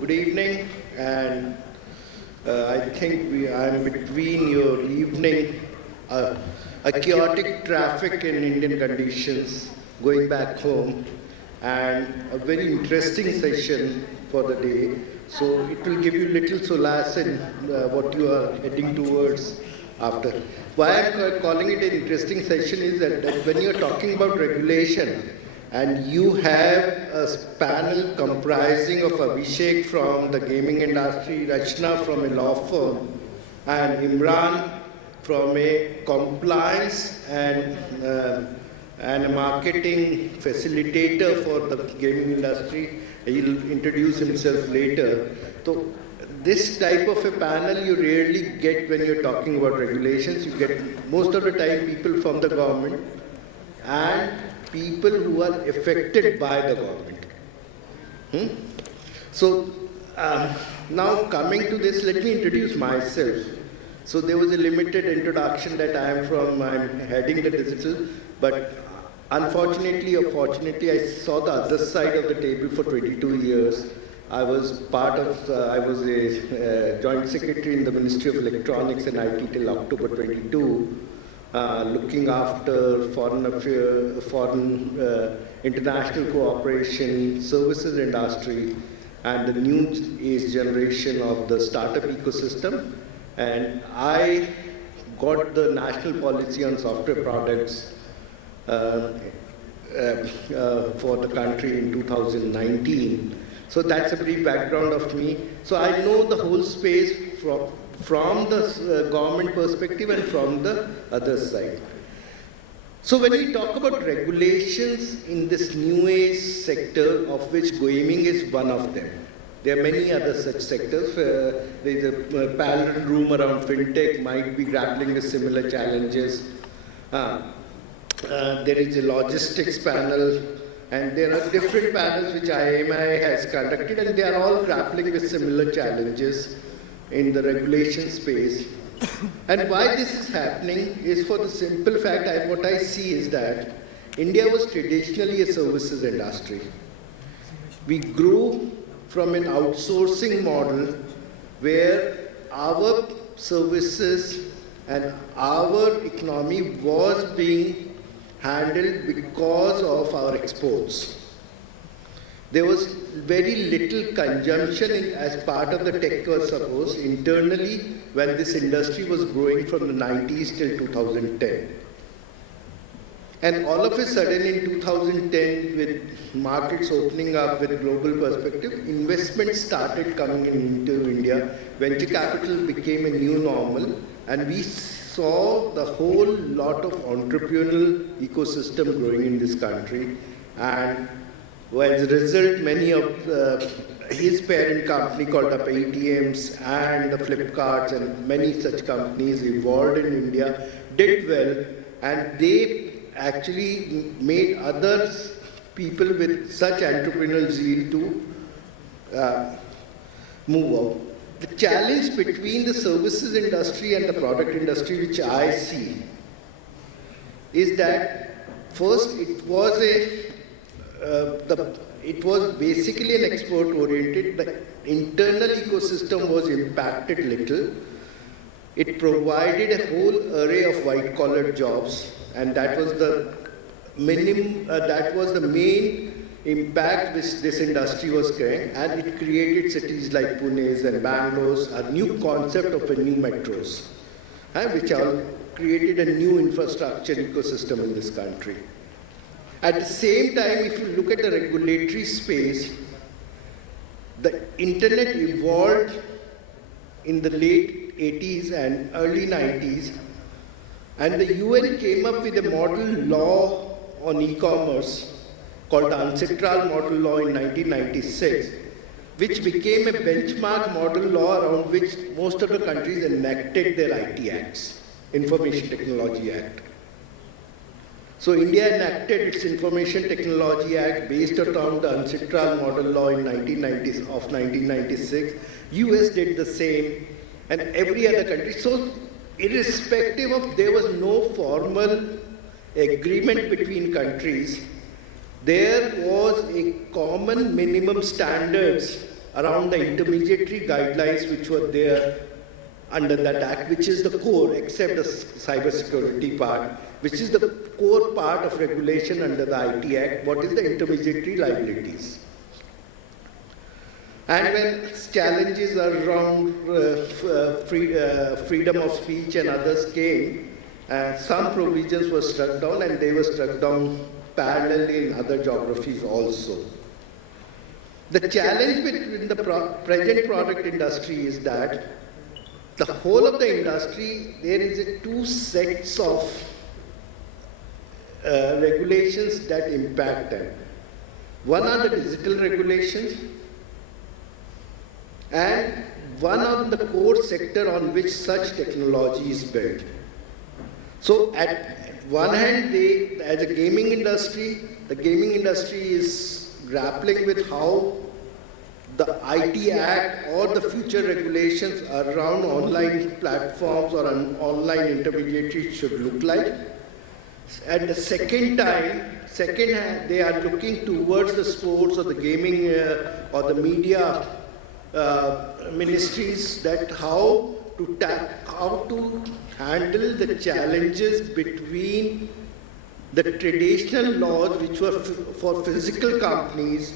Good evening, and I think I'm between your evening, a chaotic traffic in Indian conditions, going back home, and a very interesting session for the day. So it will give you little solace in what you are heading towards after. Why I'm calling it an interesting session is that when you're talking about regulation, and you have a panel comprising of Abhishek from the gaming industry, Ranjana from a law firm, and Imran from a compliance and a marketing facilitator for the gaming industry. He'll introduce himself later. So this type of a panel you rarely get when you're talking about regulations. You get most of the time people from the government and people who are affected by the government. So now coming to this, let me introduce myself. So there was a limited introduction that I'm heading the digital, but unfortunately or fortunately, I saw the other side of the table for 22 years. I was a joint secretary in the Ministry of Electronics and IT till October 22. Looking after foreign international cooperation, services industry, and the new age generation of the startup ecosystem. And I got the national policy on software products for the country in 2019. So that's a brief background of me. So I know the whole space from the government perspective and from the other side. So when we talk about regulations in this new age sector, of which gaming is one of them, there are many other such sectors. There's a parallel room around fintech might be grappling with similar challenges. There is a logistics panel, and there are different panels which IMI has conducted, and they are all grappling with similar challenges in the regulation space. And why this is happening is for the simple fact, what I see is that India was traditionally a services industry. We grew from an outsourcing model where our services and our economy was being handled because of our exports. There was very little consumption as part of the tech, I suppose, internally when this industry was growing from the 90s till 2010. And all of a sudden in 2010, with markets opening up with global perspective, investment started coming into India. Venture capital became a new normal, and we saw the whole lot of entrepreneurial ecosystem growing in this country. And as a result, many of his parent company called up ATMs and the Flipkarts and many such companies evolved in India, did well, and they actually made other people with such entrepreneurial zeal to move out. The challenge between the services industry and the product industry, which I see, is that first it was basically an export-oriented. The internal ecosystem was impacted little. It provided a whole array of white-collar jobs, and that was the main impact which this industry was carrying, and it created cities like Pune and Bangalore, a new concept of a new metros, which all created a new infrastructure ecosystem in this country. At the same time, if you look at the regulatory space, the internet evolved in the late 80s and early 90s, and the UN came up with a model law on e-commerce called the Ancestral Model Law in 1996, which became a benchmark model law around which most of the countries enacted their IT acts, Information Technology Act. So India enacted its Information Technology Act based around the Ancestral Model Law in 1996. US did the same, and every other country. So irrespective of, there was no formal agreement between countries, there was a common minimum standards around the intermediary guidelines which were there under that act, which is the core, except the cybersecurity part, which is the core part of regulation under the IT Act. What is the intermediary liabilities? And when challenges around freedom of speech and others came, some provisions were struck down, and they were struck down parallelly in other geographies also. The challenge between the present product industry is that the whole of the industry, there is two sets of regulations that impact them. One are the digital regulations, and one of the core sector on which such technology is built. So at one hand, as a gaming industry, the gaming industry is grappling with how the IT Act or the future regulations around online platforms or an online intermediary should look like. At the second hand, they are looking towards the sports or the gaming or the media ministries, that how to handle the challenges between the traditional laws which were for physical companies,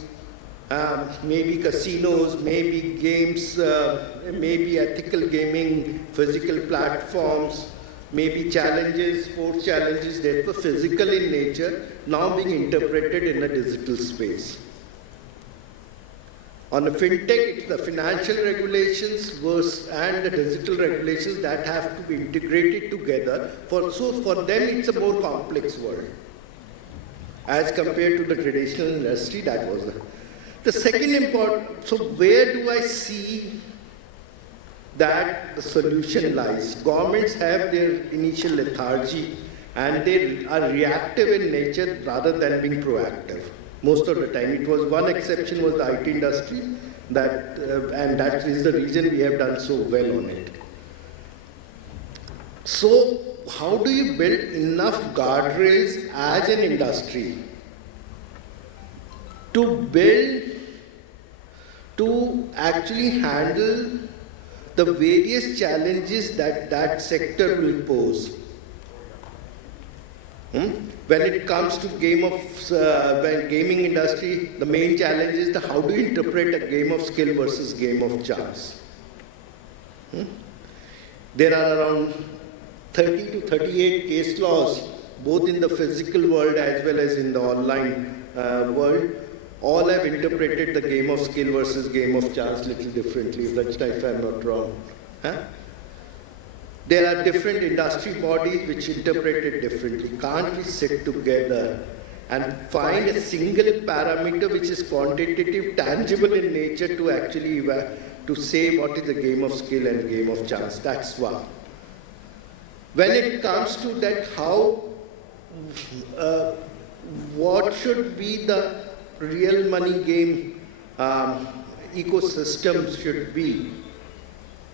maybe casinos, maybe games, maybe ethical gaming, physical platforms, maybe challenges, sports challenges that were physical in nature, now being interpreted in a digital space. On the fintech, it's the financial regulations and the digital regulations that have to be integrated together. So for them, it's a more complex world as compared to the traditional industry. That was the second important. So where do I see that the solution lies? Governments have their initial lethargy, and they are reactive in nature rather than being proactive. Most of the time, it was one exception was the IT industry, and that is the reason we have done so well on it. So, how do you build enough guardrails as an industry to actually handle the various challenges that sector will pose? When it comes to gaming industry, the main challenge is how do you interpret a game of skill versus game of chance? There are around 30 to 38 case laws, both in the physical world as well as in the online world. All have interpreted the game of skill versus game of chance little differently, if I'm not wrong. There are different industry bodies which interpret it differently. Can't we sit together and find a single parameter which is quantitative, tangible in nature to actually to say what is a game of skill and a game of chance? That's one. When it comes to that, what should be the real money game ecosystem should be?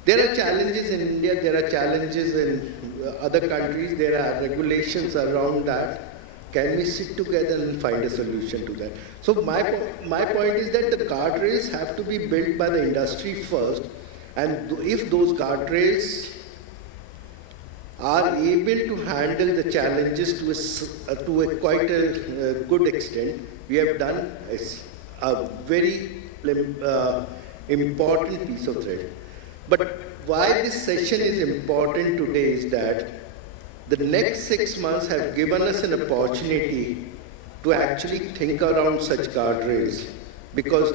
There are challenges in India, there are challenges in other countries, there are regulations around that. Can we sit together and find a solution to that? So my point is that the guardrails have to be built by the industry first, and if those guardrails are able to handle the challenges to a quite a good extent, we have done a very important piece of thread. But why this session is important today is that the next 6 months have given us an opportunity to actually think around such guardrails, because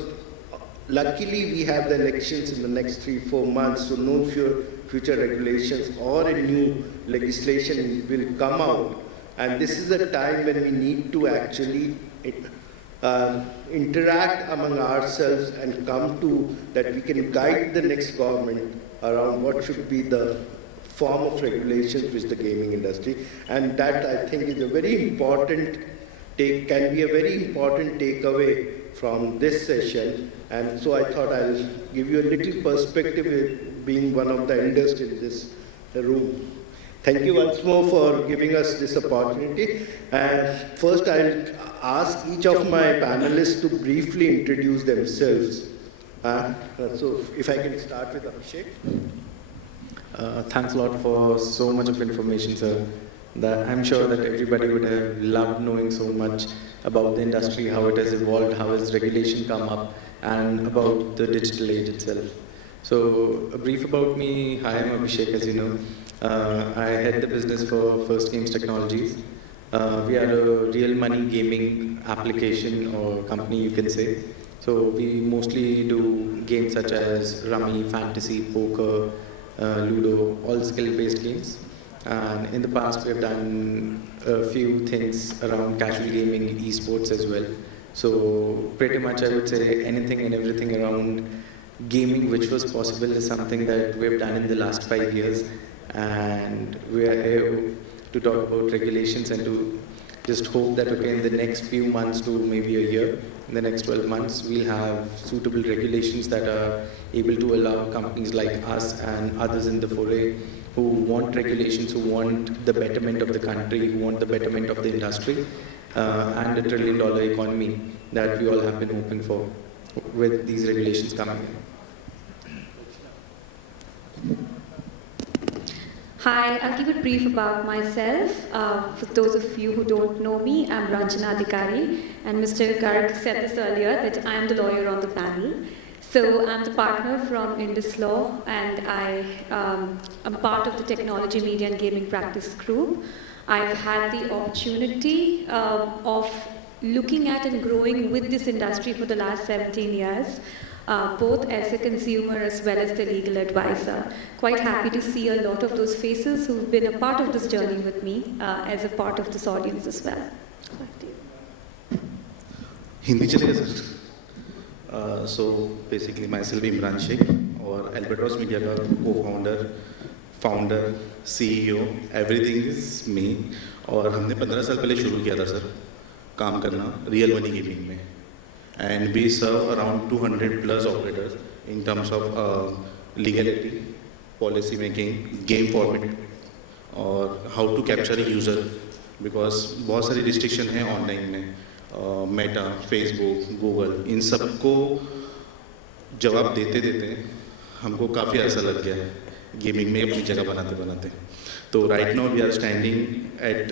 luckily we have the elections in the next 3-4 months, so no future regulations or a new legislation will come out, and this is a time when we need to actually interact among ourselves and come to that we can guide the next government around what should be the form of regulations with the gaming industry. And that, I think, is a very important can be a very important takeaway from this session. And so I thought I'll give you a little perspective, being one of the eldest in this room. Thank you once more for giving us this opportunity. And first, I'll ask each of my panelists to briefly introduce themselves. So if I can start with Abhishek. Thanks a lot for so much of information, sir. That I'm sure that everybody would have loved knowing so much about the industry, how it has evolved, how has regulation come up, and about the digital age itself. So a brief about me. Hi, I'm Abhishek, as you know. I head the business for First Games Technologies. We are a real money gaming application or company, you can say. So we mostly do games such as Rummy, Fantasy, Poker, Ludo, all skill-based games. And in the past, we have done a few things around casual gaming, esports as well. So pretty much, I would say anything and everything around gaming which was possible is something that we've done in the last 5 years. And we are here to talk about regulations and to just hope that, okay, in the next few months to maybe a year, in the next 12 months, we'll have suitable regulations that are able to allow companies like us and others in the foray who want regulations, who want the betterment of the country, who want the betterment of the industry, and a $1 trillion economy that we all have been hoping for with these regulations coming in. Hi, I'll give a brief about myself. For those of you who don't know me, I'm Ranjana Adhikari, and Mr. Garg said this earlier that I'm the lawyer on the panel. So I'm the partner from IndusLaw, and I'm part of the technology, media, and gaming practice group. I've had the opportunity of looking at and growing with this industry for the last 17 years. Both as a consumer as well as the legal advisor. Quite happy to see a lot of those faces who've been a part of this journey with me as a part of this audience as well. Hindi chalega sir. So basically myself Imran Shaikh और Albatross Media का co-founder, CEO, everything is me. और हमने 15 साल पहले शुरू किया था sir काम करना रियल मनी गेमिंग में. And we serve around 200 plus operators in terms of legality, policy making, game format, और how to capture a user, because बहुत सारी restriction है online में, Meta, Facebook, Google, इन सबको जवाब देते देते हमको काफ़ी ऐसा लग गया है गेमिंग में अपनी जगह बनाते बनाते. तो right now we are standing at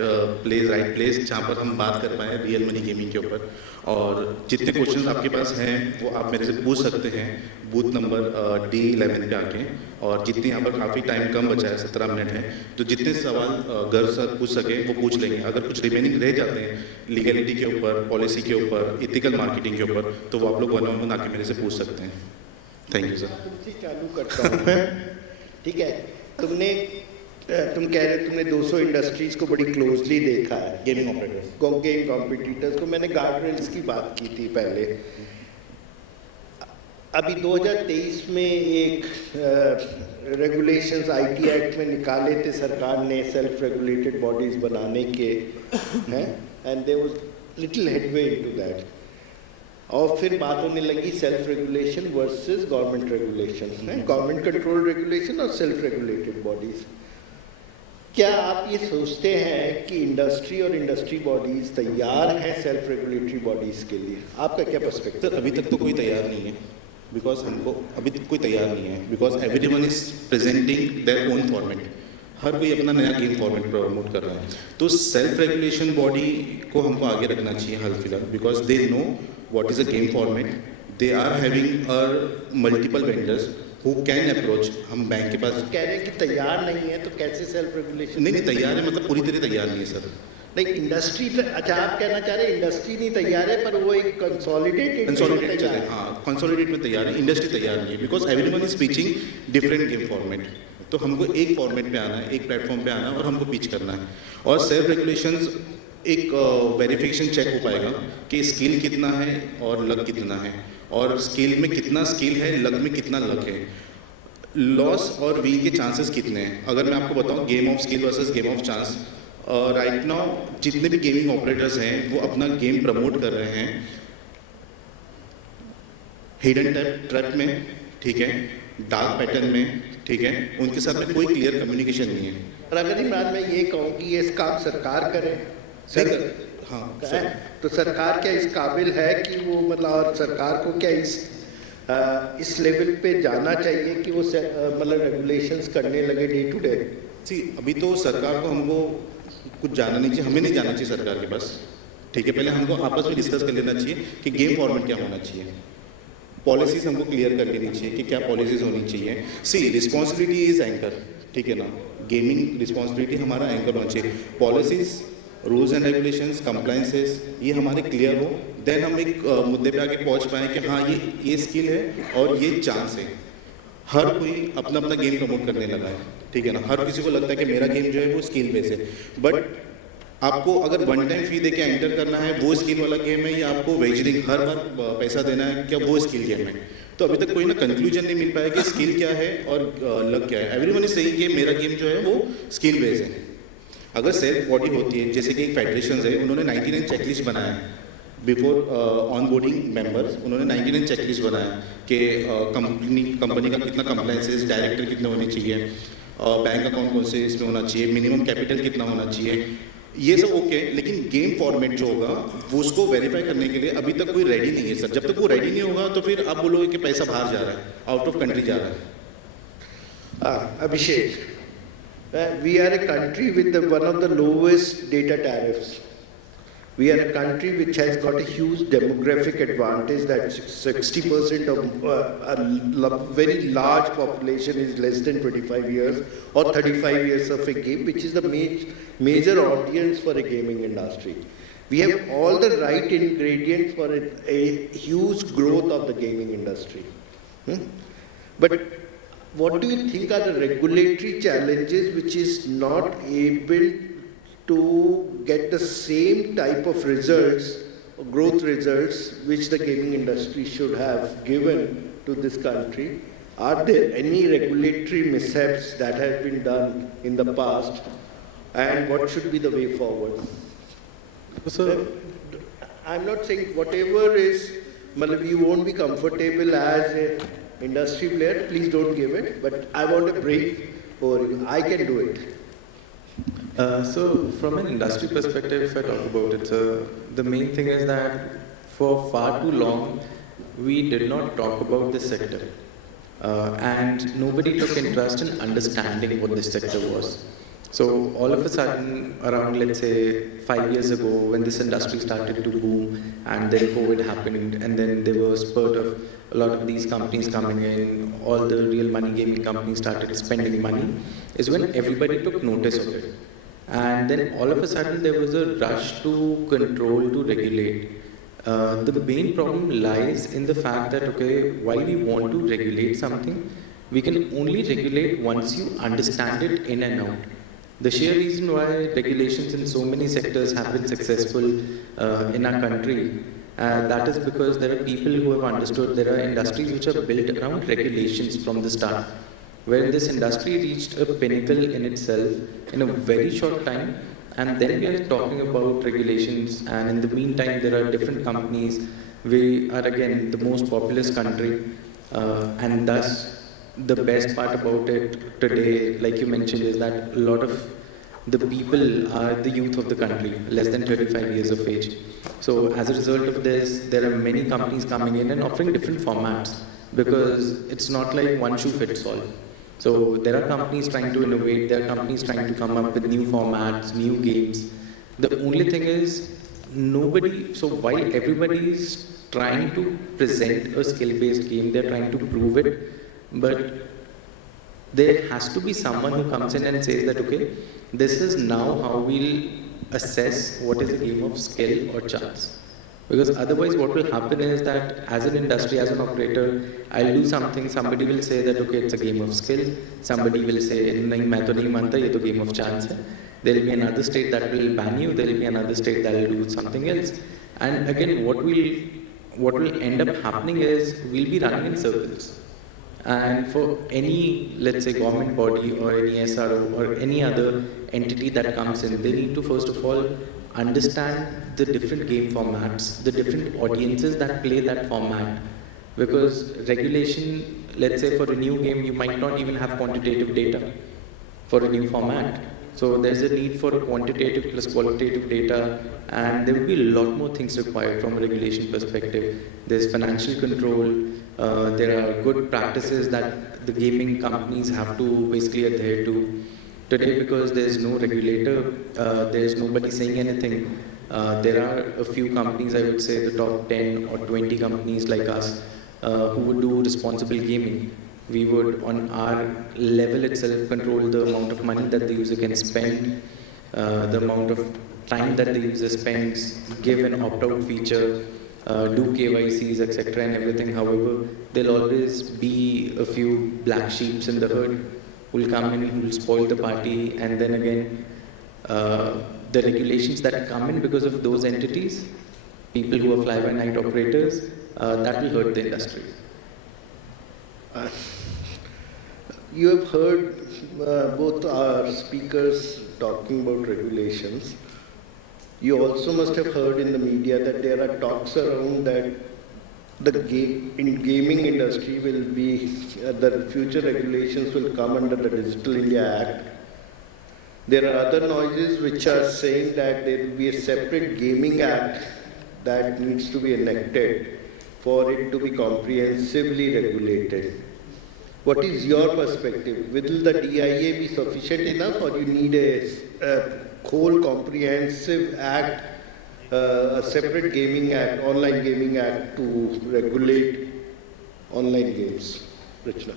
right place जहाँ पर हम बात कर पाएँ रियल मनी गेमिंग के ऊपर. और जितने क्वेश्चंस आपके पास हैं वो आप मेरे से पूछ सकते हैं बूथ नंबर D11 पे आके. और जितने यहाँ पर काफ़ी टाइम कम बचा है 17 मिनट है, तो जितने सवाल गर्ग सर पूछ सके वो पूछ लेंगे. अगर कुछ रिमेनिंग रह जाते हैं लीगलिटी के ऊपर, पॉलिसी के ऊपर, इथिकल मार्केटिंग के ऊपर, तो वो आप लोग वन ऑन वन आके मेरे से पूछ सकते हैं. Thank you sir. तुमसे चालू करता हूँ. ठीक है, तुम कह रहे तुमने 200 इंडस्ट्रीज को बड़ी क्लोजली देखा है, गेमिंग ऑपरेटर्स, गेम कॉम्पिटिटर्स को. मैंने गार्ड रेल्स की बात की थी पहले. अभी 2023 में एक रेगुलेशंस आईटी एक्ट में निकाले थे सरकार ने सेल्फ रेगुलेटेड बॉडीज बनाने के हैं, and there was little headway into that. और फिर बात होने लगी self regulation versus government regulation, government control regulation और सेल्फ रेगुलेटेड बॉडीज. क्या आप ये सोचते हैं कि इंडस्ट्री और इंडस्ट्री बॉडीज तैयार हैं सेल्फ रेगुलेटरी बॉडीज के लिए? आपका क्या पर्सपेक्टिव? सर अभी तक तो कोई तैयार नहीं है, बिकॉज हमको अभी तक कोई तैयार नहीं है, because everyone is presenting their own format. हर कोई अपना नया गेम फॉर्मेट प्रमोट कर रहा है. तो सेल्फ रेगुलेशन बॉडी को हमको आगे रखना चाहिए हाल फिलहाल, because they know what is a game format. They are having multiple vendors who can approach. हम बैंक के पास कह रहे हैं कि तैयार नहीं है, तो कैसे सेल्फ रेगुलेशन? नहीं तैयार है, मतलब पूरी तरह तैयार नहीं है सर. नहीं इंडस्ट्री, अच्छा आप कहना चाह रहे हैं इंडस्ट्री नहीं तैयार है, पर वो एक कंसोलिडेट है. हाँ, कंसोलिडेट में तैयार है, इंडस्ट्री तैयार नहीं है, because everyone is pitching different game format. तो हमको एक फॉर्मेट पे आना है, एक प्लेटफॉर्म पे आना है और हमको पिच करना है. और सेल्फ रेगुलेशंस एक वेरिफिकेशन चेक हो पाएगा कि स्किल कितना है और लक कितना है, और स्किल में कितना स्किल है, लक में कितना लक है, लॉस और विन के चांसेस कितने हैं. अगर मैं आपको बताऊं game of skill versus game of chance, right now जितने भी गेमिंग ऑपरेटर्स हैं वो अपना गेम प्रमोट कर रहे हैं हिडन ट्रैप में, ठीक है, डार्क पैटर्न में, ठीक है. उनके साथ में कोई क्लियर कम्युनिकेशन नहीं है. और अगर इमरान मैं ये कहूँ कि ये काम सरकार करे, हाँ तो सरकार क्या इस काबिल है कि वो मतलब, और सरकार को क्या इस इस लेवल पे जाना चाहिए कि वो मतलब रेगुलेशंस करने लगे डे टू डे? सी अभी तो सरकार को हमको कुछ जाना नहीं चाहिए, हमें नहीं जाना चाहिए सरकार के पास, ठीक है। पहले हमको आपस में डिस्कस कर लेना चाहिए कि गेम फॉर्मेट क्या होना चाहिए, पॉलिसीज हमको क्लियर कर लेनी चाहिए कि क्या पॉलिसीज होनी चाहिए। सी रिस्पॉन्सिबिलिटी इज एंकर, ठीक है ना, गेमिंग रिस्पॉन्सिबिलिटी हमारा एंकर होना चाहिए। Policies, rules and regulations, compliances ये हमारे क्लियर हो, देन हम एक मुद्दे पे आगे पहुंच पाएँ कि हाँ ये स्किल है और ये चांस है। हर कोई अपना अपना गेम प्रमोट करने लगा है, ठीक है ना, हर किसी को लगता है कि मेरा गेम जो है वो स्किल बेस है, बट आपको अगर वन टाइम फी देके एंटर करना है वो स्किल वाला गेम है, या आपको वेजरिंग हर बार पैसा देना है, क्या वो स्किल गेम है? तो अभी तक कोई ना कंक्लूजन नहीं मिल पाया कि स्किल क्या है और लग क्या है। एवरीवन इज सेइंग कि मेरा गेम जो है वो स्किल बेस है। अगर सेल्फ बॉडी होती है, जैसे कि एक फेडरेशन है, उन्होंने 99 चेकलिस्ट बनाया है बिफोर ऑन बोर्डिंग मेंबर्स, उन्होंने 99 चेकलिस्ट बनाया कि कंपनी का कितना कंप्लायंसेस, डायरेक्टर कितने होने चाहिए, बैंक अकाउंट कौन से इसमें होना चाहिए, मिनिमम कैपिटल कितना होना चाहिए, ये सब ओके। लेकिन गेम फॉर्मेट जो होगा वो उसको वेरीफाई करने के लिए अभी तक कोई रेडी नहीं है सर। जब तक वो रेडी नहीं होगा तो फिर आप बोलोगे कि पैसा बाहर जा रहा है, आउट ऑफ कंट्री जा रहा है। Abhishek, we are a country with one of the lowest data tariffs. We are a country which has got a huge demographic advantage that 60% of a very large population is less than 25 years or 35 years of a game, which is the major audience for a gaming industry. We have all the right ingredients for a huge growth of the gaming industry. But what do you think are the regulatory challenges which is not able to get the same type of results, growth results, which the gaming industry should have given to this country? Are there any regulatory mishaps that have been done in the past, and what should be the way forward? So, I'm not saying whatever is, you won't be comfortable as an industry player, please don't give it, but I want a brief overview. I can do it. So from an industry perspective, if I talk about it, the main thing is that for far too long, we did not talk about this sector. And nobody took interest in understanding what this sector was. So all of a sudden, around let's say 5 years ago, when this industry started to boom, and then COVID happened, and then there was a spurt of a lot of these companies coming in, all the real money gaming companies started spending money, is when everybody took notice of it. And then all of a sudden there was a rush to control, to regulate. The main problem lies in the fact that, okay, while we want to regulate something, we can only regulate once you understand it in and out. The sheer reason why regulations in so many sectors have been successful in our country, that is because there are people who have understood there are industries which are built around regulations from the start. Where this industry reached a pinnacle in itself in a very short time, and then we are talking about regulations, and in the meantime there are different companies. We are again the most populous country, and thus the best part about it today, like you mentioned, is that a lot of the people are the youth of the country, less than 35 years of age. So as a result of this, there are many companies coming in and offering different formats, because it's not like one shoe fits all. So there are companies trying to innovate, there are companies trying to come up with new formats, new games. The only thing is, so while everybody is trying to present a skill-based game, they're trying to prove it, but there has to be someone who comes in and says that, okay, this is now how we'll assess what is a game of skill or chance. Because otherwise what will happen is that as an industry, as an operator, I'll do something, somebody will say that, okay, it's a game of skill. Somebody will say, nahi, main to nahi manta, ye to game of chance hai. There will be another state that will ban you, there will be another state that will do something else. And again, what will end up happening is, we'll be running in circles. And for any, let's say, government body or any SRO or any other entity that comes in, they need to first of all understand the different game formats, the different audiences that play that format. Because regulation, let's say for a new game, you might not even have quantitative data for a new format. So there's a need for quantitative plus qualitative data, and there will be a lot more things required from a regulation perspective. There's financial control, There are good practices that the gaming companies have to basically adhere to. Today, because there's no regulator, there's nobody saying anything. There are a few companies, I would say the top 10 or 20 companies like us, who would do responsible gaming. We would, on our level itself, control the amount of money that the user can spend, the amount of time that the user spends, give an opt-out feature, do KYCs, etc. and everything. However, there'll always be a few black sheeps in the herd who will come in, who will spoil the party, and then again, the regulations that come in because of those entities, people who are fly-by-night operators, that will hurt the industry. You have heard both our speakers talking about regulations. You also must have heard in the media that there are talks around that the gaming industry will be, the future regulations will come under the Digital India Act. There are other noises which are saying that there will be a separate gaming act that needs to be enacted for it to be comprehensively regulated. What is your perspective? Will the DIA be sufficient enough, or you need a whole comprehensive act, a separate gaming act, online gaming act to regulate online games? Ranjana.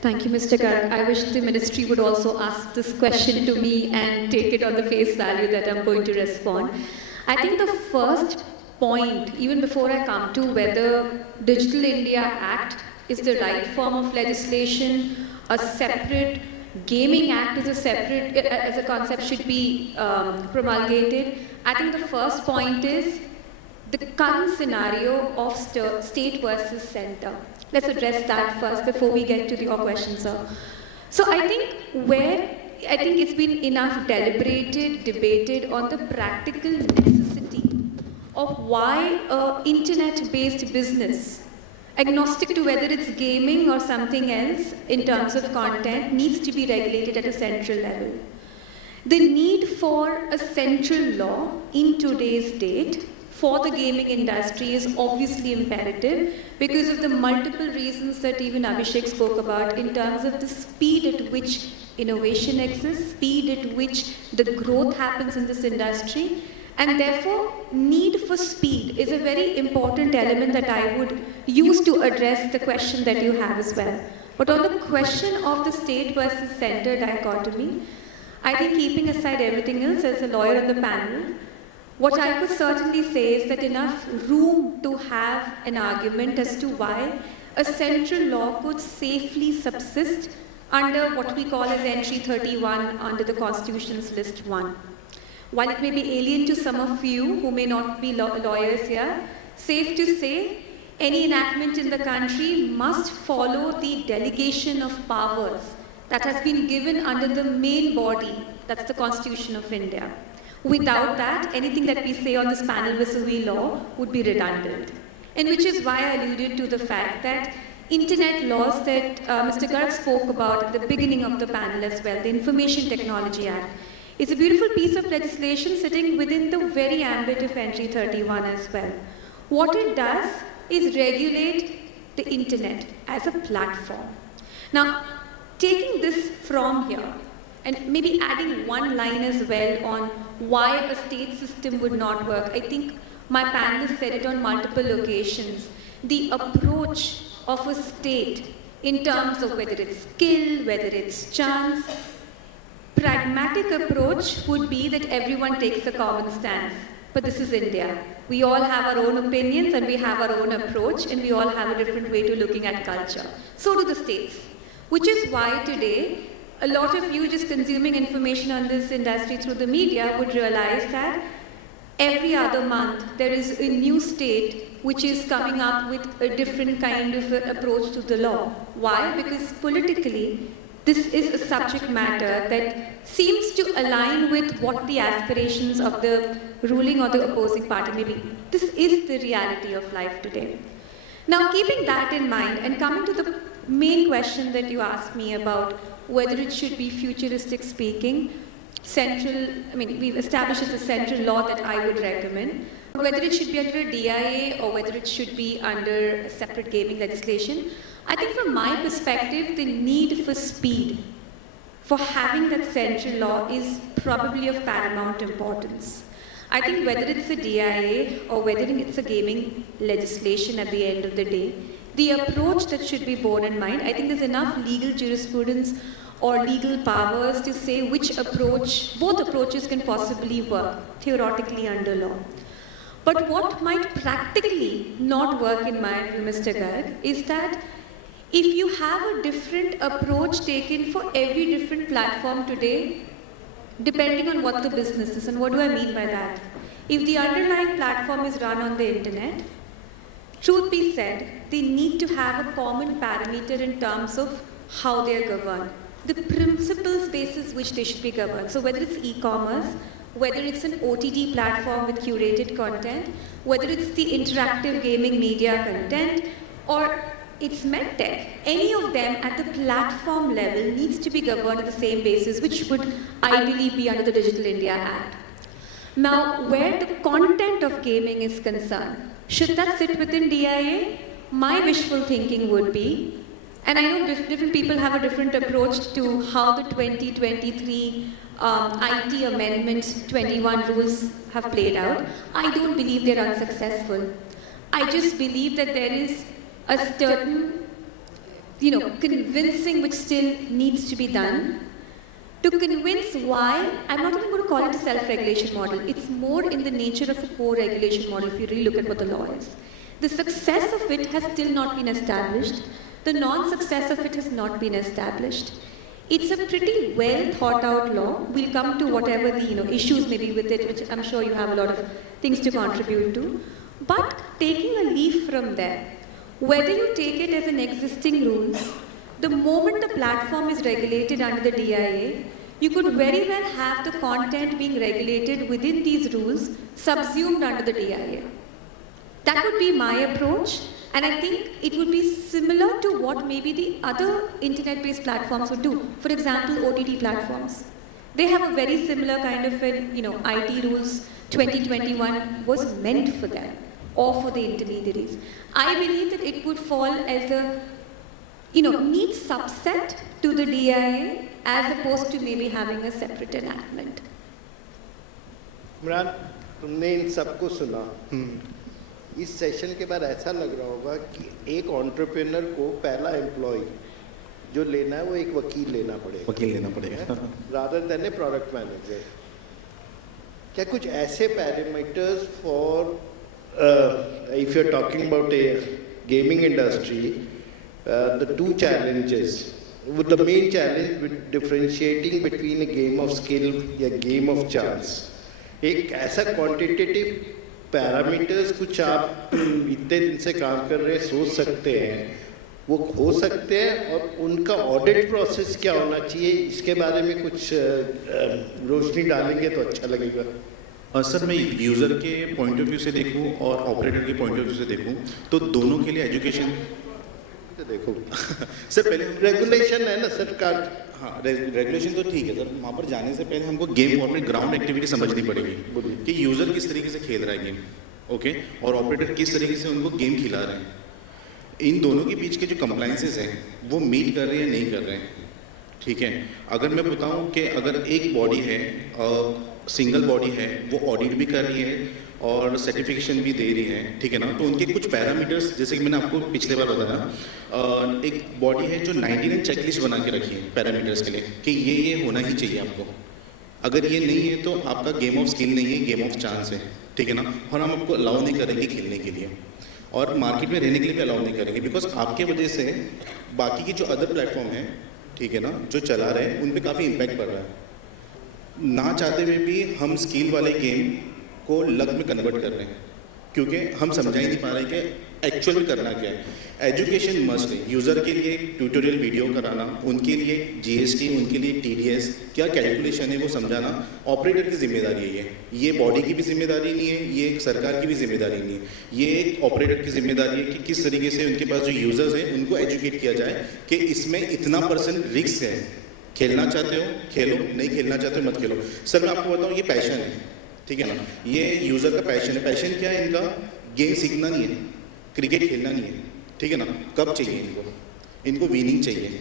Thank you, Mr. Garg. I wish the ministry would also ask this question to me and take it on the face value that I'm going to respond. I think the first point, even before I come to whether Digital India Act is the right form of legislation, a separate gaming act as a concept should be promulgated. I think the first point is the current scenario of state versus center. Let's address that first before we get to your question, sir. So I think it's been enough deliberated, debated on the practical necessity of why internet-based business, agnostic to whether it's gaming or something else in terms of content, needs to be regulated at a central level. The need for a central law in today's date for the gaming industry is obviously imperative because of the multiple reasons that even Abhishek spoke about in terms of the speed at which innovation exists, speed at which the growth happens in this industry, and therefore need for speed is a very important element that I would use to address the question that you have as well. But on the question of the state versus center dichotomy, I think keeping aside everything else, as a lawyer on the panel, what I could certainly say is that enough room to have an argument as to why a central law could safely subsist under what we call as entry 31 under the Constitution's list 1. While it may be alien to some of you who may not be lawyers here, safe to say, any enactment in the country must follow the delegation of powers that has been given under the main body, that's the Constitution of India. Without that, anything that we say on this panel vis-a-vis law would be redundant. And which is why I alluded to the fact that internet laws that Mr. Garg spoke about at the beginning of the panel as well, the Information Technology Act, is a beautiful piece of legislation sitting within the very ambit of entry 31 as well. What it does is regulate the internet as a platform. Now, taking this from here, and maybe adding one line as well on why a state system would not work. I think my panelists said it on multiple occasions. The approach of a state in terms of whether it's skill, whether it's chance, pragmatic approach would be that everyone takes a common stance. But this is India. We all have our own opinions and we have our own approach and we all have a different way to looking at culture. So do the states. Which is why today, a lot of you just consuming information on this industry through the media would realize that every other month there is a new state which is coming up with a different kind of approach to the law. Why? Because politically, this is a subject matter that seems to align with what the aspirations of the ruling or the opposing party may be. This is the reality of life today. Now, keeping that in mind and coming to the main question that you asked me about whether it should be futuristic speaking, we've established as a central law that I would recommend. whether it should be under a DIA or whether it should be under a separate gaming legislation, I think from my perspective, the need for speed for having that central law is probably of paramount importance. I think whether it's a DIA or whether it's a gaming legislation at the end of the day, the approach that should be borne in mind, I think there's enough legal jurisprudence or legal powers to say which approach, both approaches can possibly work theoretically under law. But what might practically not work in my view, Mr. Garg, is that if you have a different approach taken for every different platform today, depending on what the business is, and what do I mean by that? If the underlying platform is run on the internet, truth be said, they need to have a common parameter in terms of how they are governed, the principles basis which they should be governed. So whether it's e-commerce, whether it's an OTT platform with curated content, whether it's the interactive gaming media content, or it's medtech, any of them at the platform level needs to be governed on the same basis, which would ideally be under the Digital India Act. Now, where the content of gaming is concerned, should that sit within DIA? My wishful thinking would be, and I know different people have a different approach to how the 2023 IT Amendment 21 rules have played out. I don't believe they're unsuccessful. I just believe that there is a certain, convincing which still needs to be done to convince why. I'm not even going to call it a self-regulation model. It's more in the nature of a co-regulation model if you really look at what the law is. The success of it has still not been established. The non-success of it has not been established. It's a pretty well thought out law. We'll come to whatever the issues may be with it, which I'm sure you have a lot of things to contribute to. But taking a leaf from there, whether you take it as an existing rules, the moment the platform is regulated under the DIA, you could very well have the content being regulated within these rules subsumed under the DIA. That would be my approach, and I think it would be similar to what maybe the other internet-based platforms would do. For example, OTT platforms. They have a very similar kind of IT rules 2021 was meant for them, or for the intermediaries. I believe that it would fall as a neat subset to the DIA as opposed to maybe having a separate enactment. Imran, तुमने इन सबको सुना। इस session के बाद ऐसा लग रहा होगा कि एक एंटरप्रेन्योर को पहला एम्प्लॉय जो लेना है वो एक वकील लेना पड़ेगा rather than a product manager. क्या कुछ ऐसे parameters for if you're talking about a gaming industry, the two challenges, the main challenge with differentiating between a game of skill या game of chance, एक ऐसा quantitative parameters कुछ आप इतने दिन से काम कर रहे सोच सकते हैं, वो हो सकते हैं, और उनका ऑडिट प्रोसेस क्या होना चाहिए, इसके बारे में कुछ रोशनी डालेंगे तो अच्छा लगेगा। सर, मैं यूज़र के पॉइंट ऑफ व्यू से देखूं और ऑपरेटर के पॉइंट ऑफ व्यू से देखूं तो दोनों के लिए एजुकेशन देखो सर, पहले रेगुलेशन है ना सरकार। हाँ, रेगुलेशन तो ठीक है सर, वहाँ पर जाने से पहले हमको गेम फॉर्मेट ग्राउंड एक्टिविटी समझनी पड़ेगी कि यूज़र किस तरीके से खेल रहा है गेम, ओके, और ऑपरेटर किस तरीके से उनको गेम खिला रहे हैं। इन दोनों के बीच के जो कंप्लाइंसेस हैं वो मीट कर रहे हैं या नहीं कर रहे हैं, ठीक है। अगर मैं बताऊं कि अगर एक बॉडी है, सिंगल बॉडी है, वो ऑडिट भी कर रही है और सर्टिफिकेशन भी दे रही है, ठीक है ना, तो उनके कुछ पैरामीटर्स, जैसे कि मैंने आपको पिछले बार बताया, एक बॉडी है जो 99 चेकलिस्ट बना के रखी है पैरामीटर्स के लिए कि ये होना ही चाहिए आपको। अगर ये नहीं है तो आपका गेम ऑफ स्किल नहीं है, गेम ऑफ चांस है, ठीक है ना, और हम आपको अलाउ नहीं करेंगे खेलने के लिए और मार्केट में रहने के लिए भी अलाउ नहीं करेंगे, बिकॉज आपके वजह से बाकी की जो अदर प्लेटफॉर्म है, ठीक है ना, जो चला रहे हैं उन पर काफ़ी इम्पैक्ट पड़ रहा है। ना चाहते हुए भी हम स्किल वाले गेम को लक में कन्वर्ट कर रहे हैं क्योंकि हम समझा ही नहीं पा रहे कि एक्चुअल में करना क्या है। एजुकेशन मस्ट है, यूज़र के लिए ट्यूटोरियल वीडियो कराना, उनके लिए जीएसटी, उनके लिए टीडीएस क्या कैलकुलेशन है वो समझाना ऑपरेटर की जिम्मेदारी है। ये बॉडी की भी जिम्मेदारी नहीं है, ये सरकार की भी जिम्मेदारी नहीं है, ये एक ऑपरेटर की जिम्मेदारी है कि किस तरीके से उनके पास जो यूज़र्स हैं उनको एजुकेट किया जाए कि इसमें इतना % रिस्क है, खेलना चाहते हो खेलो, नहीं खेलना चाहते हो मत खेलो। सर, मैं आपको बताऊँ, ये पैशन है, ठीक है ना। ये यूज़र का पैशन है। पैशन क्या है इनका? गेम सीखना नहीं है, क्रिकेट खेलना नहीं है, ठीक है ना। कब चाहिए इनको? इनको विनिंग चाहिए,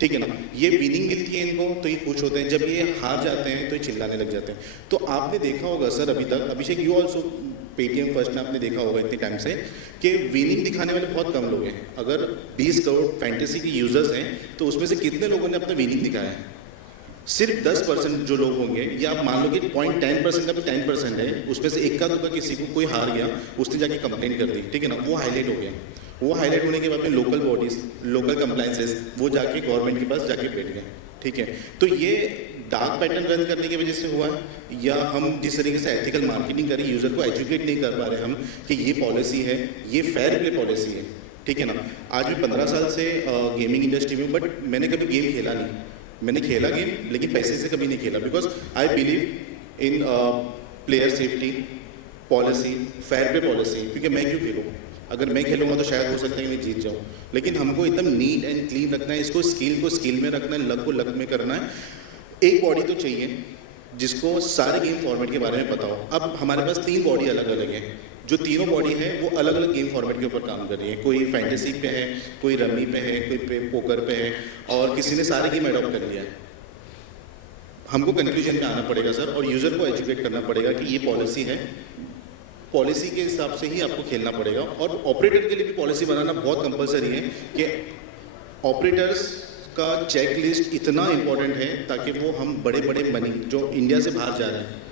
ठीक है ना। ये विनिंग मिलती है इनको तो ये खुश होते हैं, जब ये हार जाते हैं तो ये चिल्लाने लग जाते हैं। तो आपने देखा होगा सर अभी तक, अभिषेक यू ऑल्सो पेटीएम फर्स्ट में आपने देखा होगा इतने टाइम से कि विनिंग दिखाने वाले बहुत कम लोग हैं। अगर 20 करोड़ फैंटेसी के यूजर्स हैं तो उसमें से कितने लोगों ने अपना विनिंग दिखाया है? सिर्फ 10% जो लोग होंगे, या आप मान लो कि 0.10% का भी 10% है, उसमें से एक का दो का किसी को कोई हार गया, उसने जाके कंप्लेंट कर दी, ठीक है ना, वो हाईलाइट हो गया। वो हाईलाइट होने के बाद में लोकल बॉडीज, लोकल कंप्लाइंसेस, वो जाके गवर्नमेंट के पास जाके बैठ गए, ठीक है। तो ये डार्क पैटर्न रन करने की वजह से हुआ है, या हम जिस तरीके से एथिकल मार्केटिंग करें, यूजर को एजुकेट नहीं कर पा रहे हम कि ये पॉलिसी है, ये फेयर प्ले पॉलिसी है, ठीक है ना। आज मैं 15 साल से गेमिंग इंडस्ट्री में, बट मैंने कभी गेम खेला नहीं। मैंने खेला गेम लेकिन पैसे से कभी नहीं खेला, because I believe in player safety policy, fair play policy. क्योंकि मैं क्यों खेलूँ? अगर मैं खेलूंगा तो शायद हो सकता है कि मैं जीत जाऊँ, लेकिन हमको एकदम नीट एंड क्लीन रखना है, इसको स्किल को स्किल में रखना है, लक को लक में करना है। एक बॉडी तो चाहिए जिसको सारे गेम फॉर्मेट के बारे में पता हो। अब हमारे पास 3 बॉडी अलग अलग है, जो तीनों बॉडी है वो अलग अलग गेम फॉर्मेट के ऊपर काम कर रही है। कोई फैंटेसी पे है, कोई रमी पे है, कोई पोकर पे है, और किसी ने सारे गेम अडॉप्ट कर लिया है। हमको कंक्लूजन पे आना पड़ेगा सर, और यूजर को एजुकेट करना पड़ेगा कि ये पॉलिसी है, पॉलिसी के हिसाब से ही आपको खेलना पड़ेगा। और ऑपरेटर के लिए भी पॉलिसी बनाना बहुत कंपलसरी है कि ऑपरेटर्स का चेक लिस्ट इतना इम्पोर्टेंट है ताकि वो हम बड़े बड़े मनी जो इंडिया से बाहर जा रहे हैं,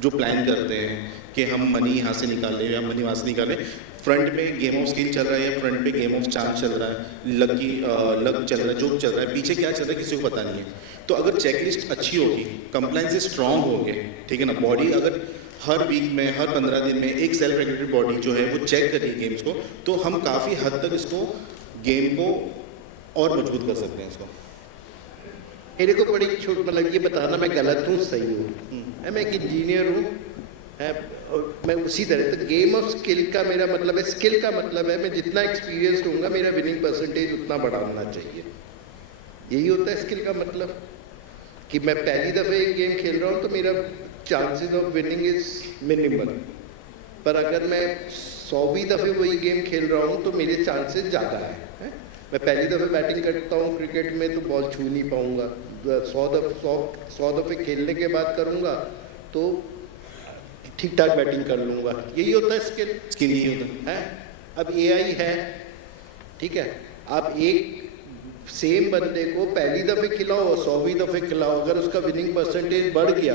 जो प्लान करते हैं कि हम मनी यहाँ से निकाल लें या मनी वहाँ से निकाल लें, फ्रंट पे गेम ऑफ स्किल चल रहा है या फ्रंट पे गेम ऑफ चांस चल रहा है, लक चल रहा है, जोक चल रहा है, पीछे क्या चल रहा है किसी को पता नहीं है। तो अगर चेकलिस्ट अच्छी होगी, कंप्लायंस स्ट्रांग होंगे, ठीक है ना, बॉडी अगर हर वीक में, हर 15 दिन में एक सेल्फ रेगुलेटेड बॉडी जो है वो चेक करेगी गेम्स को, तो हम काफ़ी हद तक इसको गेम को और मजबूत कर सकते हैं इसको। मेरे को बड़ी छोट मतलब ये बताना मैं गलत हूँ सही हूँ, मैं एक इंजीनियर हूँ, और मैं उसी तरह तो गेम ऑफ स्किल का मेरा मतलब है, स्किल का मतलब है मैं जितना एक्सपीरियंस होऊंगा मेरा विनिंग परसेंटेज उतना बढ़ा होना चाहिए। यही होता है स्किल का मतलब, कि मैं पहली दफ़े एक गेम खेल रहा हूँ तो मेरा chances of winning is minimal, पर अगर मैं 100वीं दफ़े वही गेम खेल रहा हूँ तो मेरे चांसेस ज़्यादा है। मैं पहली दफ़े बैटिंग करता हूँ क्रिकेट में तो बॉल छू नहीं पाऊँगा, 100 दफ़े खेलने के बाद करूँगा तो ठीक ठाक बैटिंग कर लूँगा। यही होता है स्किल यही होता है। अब एआई है, ठीक है, आप एक सेम बंदे को पहली दफ़े खिलाओ और 100वीं दफ़े खिलाओ, अगर उसका विनिंग परसेंटेज बढ़ गया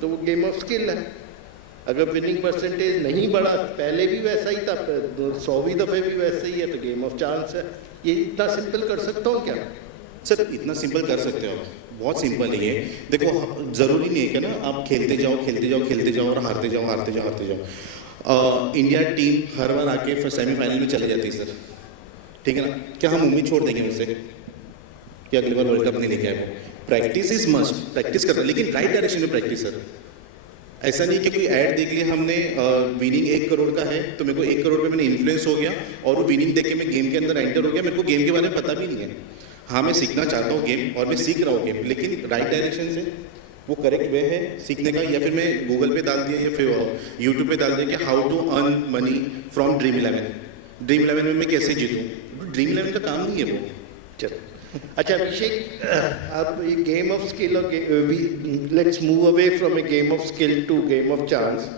तो वो गेम ऑफ स्किल है। अगर विनिंग परसेंटेज नहीं बढ़ा, पहले भी वैसा ही था, 100वीं दफ़े भी वैसे ही है, तो गेम ऑफ चांस है। ये इतना सिंपल कर सकता हूँ क्या सर? इतना सिंपल कर सकते हो, बहुत सिंपल है ये। देखो ज़रूरी नहीं है कि ना आप खेलते जाओ खेलते जाओ खेलते जाओ और हारते जाओ हारते जाओ हारते जाओ। इंडिया टीम हर बार आके सेमीफाइनल में चले जाती है सर, ठीक है ना। क्या हम उम्मीद छोड़ देंगे उनसे कि अगली बार वर्ल्ड कप नहीं लेके आए? वो प्रैक्टिस इज मस्ट, प्रैक्टिस करना, लेकिन राइट डायरेक्शन में प्रैक्टिस सर। ऐसा नहीं कि कोई ऐड देख लिया हमने, विनिंग 1 करोड़ का है तो मेरे को 1 करोड़ पे मैंने इन्फ्लुएंस हो गया और वो विनिंग देख के मैं गेम के अंदर एंटर हो गया, मेरे को गेम के बारे में पता भी नहीं है। हाँ मैं सीखना चाहता हूँ गेम और मैं सीख रहा हूँ गेम, लेकिन राइट डायरेक्शन से वो करेक्ट वे है सीखने का। या फिर मैं गूगल पे डाल दिया या फिर यूट्यूब पे डाल दिया कि how to earn money from dream 11। Dream 11 में मैं कैसे जीतूँ? ड्रीम 11 का काम नहीं है वो। चलो अच्छा अभिषेक, अब ये गेम ऑफ स्किल और let's move away from a game of skill to game of chance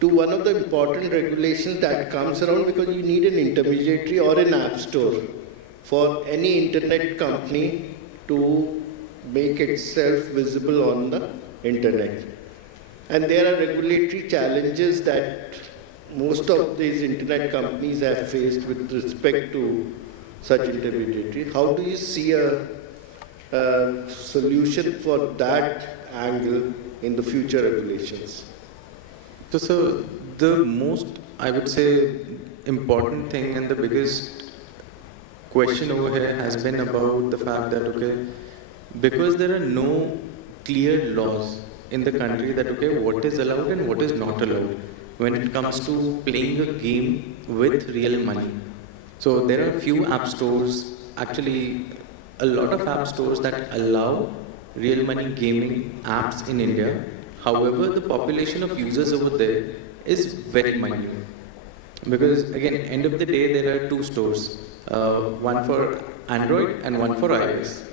to one of the important regulations that comes around, because you need an intermediary or an app store for any internet company to make itself visible on the internet. And there are regulatory challenges that most of these internet companies have faced with respect to such intermediary. How do you see a solution for that angle in the future regulations? So, sir, the most, I would say, important thing and the biggest question over here has been about the fact that, okay, because there are no clear laws in the country that, okay, what is allowed and what is not allowed when it comes to playing a game with real money. So, there are few app stores, actually, a lot of app stores that allow real money gaming apps in India. However, the population of users over there is very minute. Because again, end of the day, there are two stores, one for Android and one for iOS.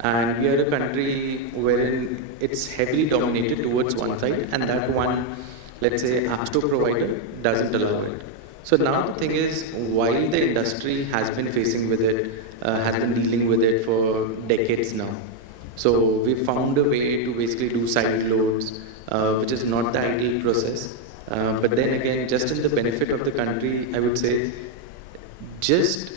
And we are a country wherein it's heavily dominated towards one side, and that one, let's say, app store provider doesn't allow it. So now the thing is, while the industry has been facing with it, has been dealing with it for decades now. So we found a way to basically do side loads, which is not the ideal process. But then again, just in the benefit of the country, I would say, just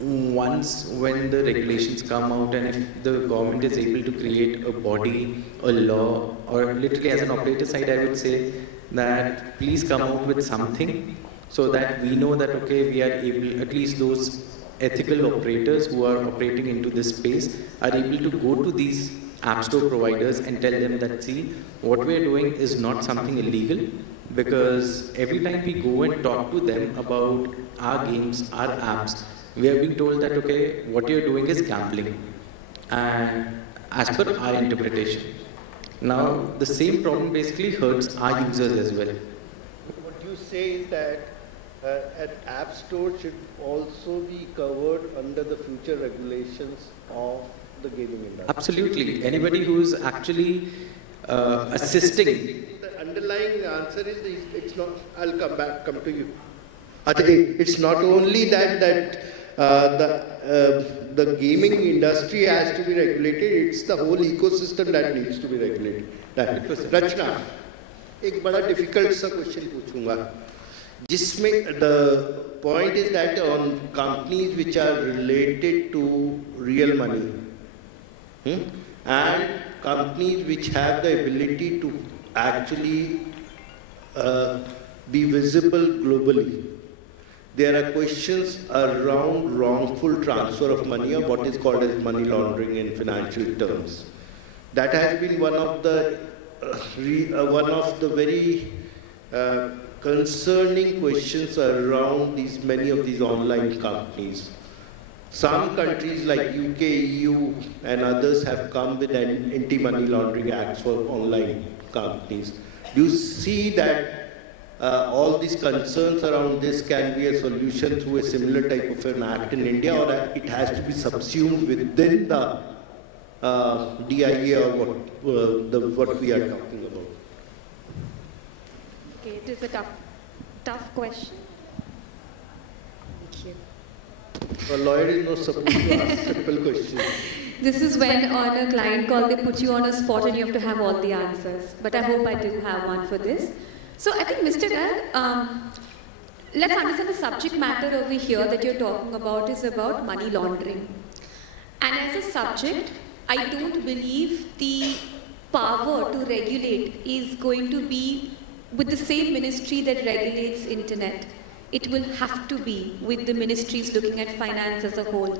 once when the regulations come out and if the government is able to create a body, a law, or literally as an operator side, I would say that please come out with something so that we know that, okay, we are able, at least those ethical operators who are operating into this space are able to go to these app store providers and tell them that, see, what we are doing is not something illegal, because every time we go and talk to them about our games, our apps, we are being told that, okay, what you're doing is gambling. And as per our interpretation. Now, the same problem basically hurts our users as well. What you say is that an app store should also be covered under the future regulations of the gaming industry. Absolutely. Anybody who's actually assisting. The underlying answer is it's not. I'll come to you. Adhikari, it's not only that the gaming industry has to be regulated. It's the whole ecosystem that needs to be regulated. Ranjana, एक बड़ा difficult सा question पूछूंगा. जिसमें the point is that on companies which are related to real money, and companies which have the ability to actually be visible globally, there are questions around wrongful transfer of money, or what is called as money laundering in financial terms. That has been one of the very concerning questions around many of these online companies. Some countries like UK, EU and others have come with an anti-money laundering acts for online companies. Do you see that all these concerns around this can be a solution through a similar type of an act in India, or it has to be subsumed within the DIA or what we are talking about? Okay, it is a tough question. Thank you. A lawyer is not supposed to ask simple questions. This is when on a client call they put you on a spot and you have to have all the answers. But I hope I do have one for this. So I think Mr. Garg, let's understand the subject matter over here that you're talking about is about money laundering. And as a subject, I don't believe the power to regulate is going to be with the same ministry that regulates internet. It will have to be with the ministries looking at finance as a whole.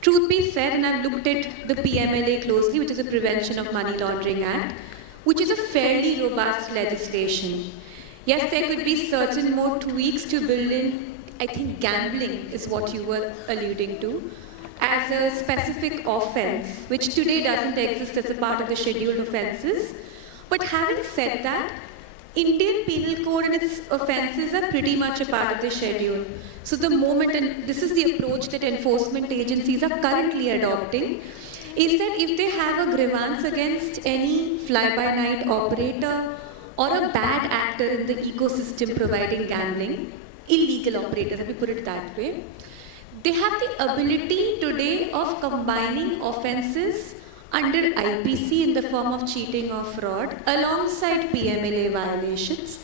Truth be said, and I've looked at the PMLA closely, which is the Prevention of Money Laundering Act, which is a fairly robust legislation. Yes, there could be certain more tweaks to build in. I think gambling is what you were alluding to, as a specific offense, which today doesn't exist as a part of the scheduled offenses. But having said that, Indian Penal Code and its offences are pretty much a part of the schedule. So the moment, and this is the approach that enforcement agencies are currently adopting, is that if they have a grievance against any fly-by-night operator or a bad actor in the ecosystem providing gambling, illegal operators, let me put it that way, they have the ability today of combining offences under IPC in the form of cheating or fraud alongside PMLA violations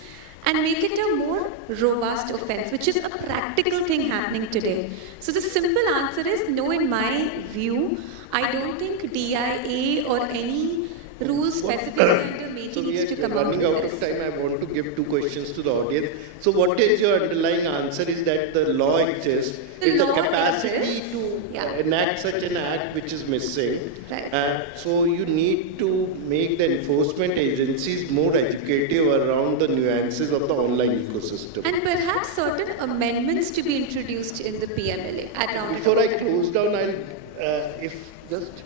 and make it a more robust offense, which is a practical thing happening today. So the simple answer is no. In my view, I don't think DIA or any rules specifically under making needs to come out with this. Running out of time, I want to give two questions to the audience. So what is your underlying answer is that the law exists, the capacity to enact such an act which is missing. Right. So you need to make the enforcement agencies more educative around the nuances of the online ecosystem. And perhaps certain amendments to be introduced in the PMLA. Before I close down, if just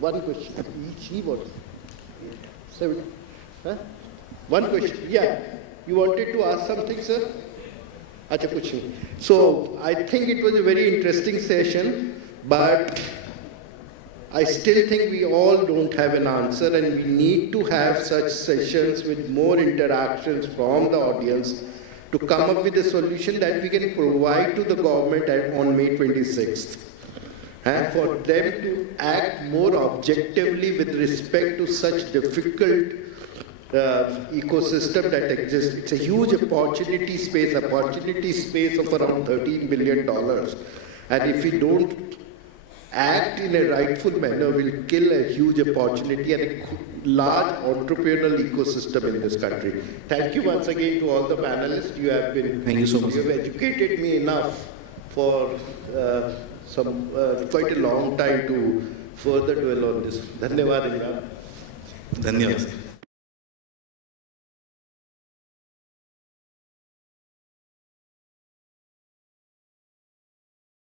one question, each he was 7. Huh? One question. Yeah. You wanted to ask something, sir? Acha, kuch nahi. So I think it was a very interesting session, but I still think we all don't have an answer, and we need to have such sessions with more interactions from the audience to come up with a solution that we can provide to the government on May 26th. And for them to act more objectively with respect to such difficult ecosystem that exists. It's a huge opportunity space of around $13 billion. And if we don't act in a rightful manner, we'll kill a huge opportunity and a large entrepreneurial ecosystem in this country. Thank you once again to all the panelists. You have been, Thank you so much. You have educated me enough for quite a long time to further dwell on this. Dhanyavad, Imran. धन्यवाद